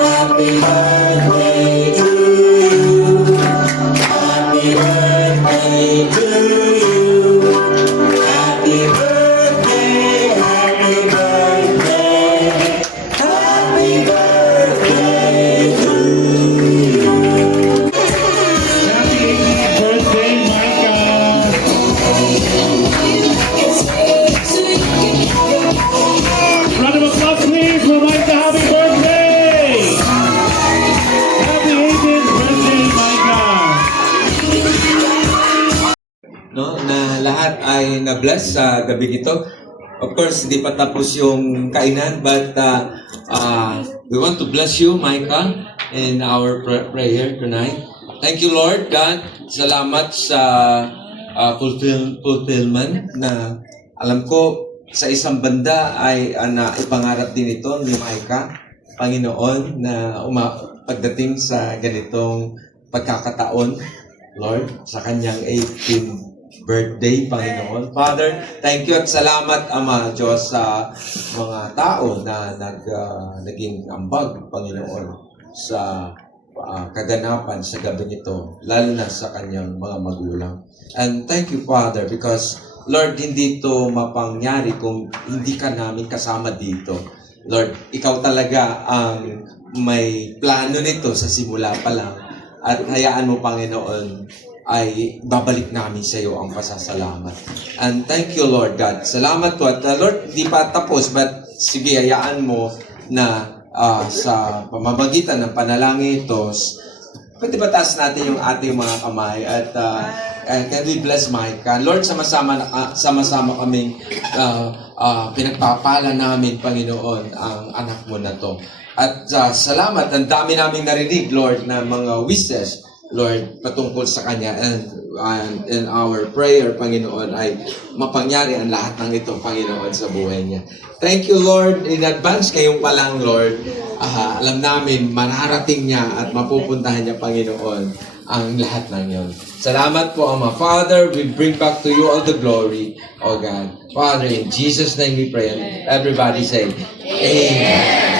Happy birthday to you. Happy birthday to you. Happy birthday, happy birthday. Happy birthday to you. Happy 18th birthday, Micah! Round of applause, please, for Micah. Happy birthday! Happy 18th birthday, Micah! No, na lahat ay na-bless sa gabi ito. Of course, hindi pa tapos yung kainan, but we want to bless you, Micah, in our prayer tonight. Thank you, Lord God. Salamat sa fulfillment na alam ko sa isang banda ay na ipangarap din ito ni Micah, Panginoon, na pagdating sa ganitong pagkakataon, Lord, sa kanyang 18th birthday, Panginoon. Father, thank you at salamat, Ama, Diyos, sa mga tao na naging ambag, Panginoon, sa kaganapan sa gabi nito, lalo na sa kanyang mga magulang. And thank you, Father, because, Lord, hindi ito mapangyari kung hindi ka namin kasama dito. Lord, ikaw talaga ang may plano nito sa simula pa lang. At hayaan mo, Panginoon, ay babalik namin sa iyo ang pasasalamat. And thank you, Lord God. Salamat po. At Lord, di pa tapos, but sige, hayaan mo na sa pamamagitan ng panalangin ito, pwede ba taas natin yung ating mga kamay at can we bless Micah? Lord, sama-sama kaming pinagpapala namin, Panginoon, ang anak mo na to. At salamat, ang dami naming narinig, Lord, na mga wishes, Lord, patungkol sa kanya, and in our prayer, Panginoon, ay mapangyari ang lahat ng ito, Panginoon, sa buhay niya. Thank you, Lord, in advance kayong pa lang, Lord. Alam namin, mararating niya at mapupuntahan niya, Panginoon, ang lahat ng yun. Salamat po, Ama. Father, we bring back to you all the glory, O God. Father, in Jesus' name we pray. And everybody say, Amen.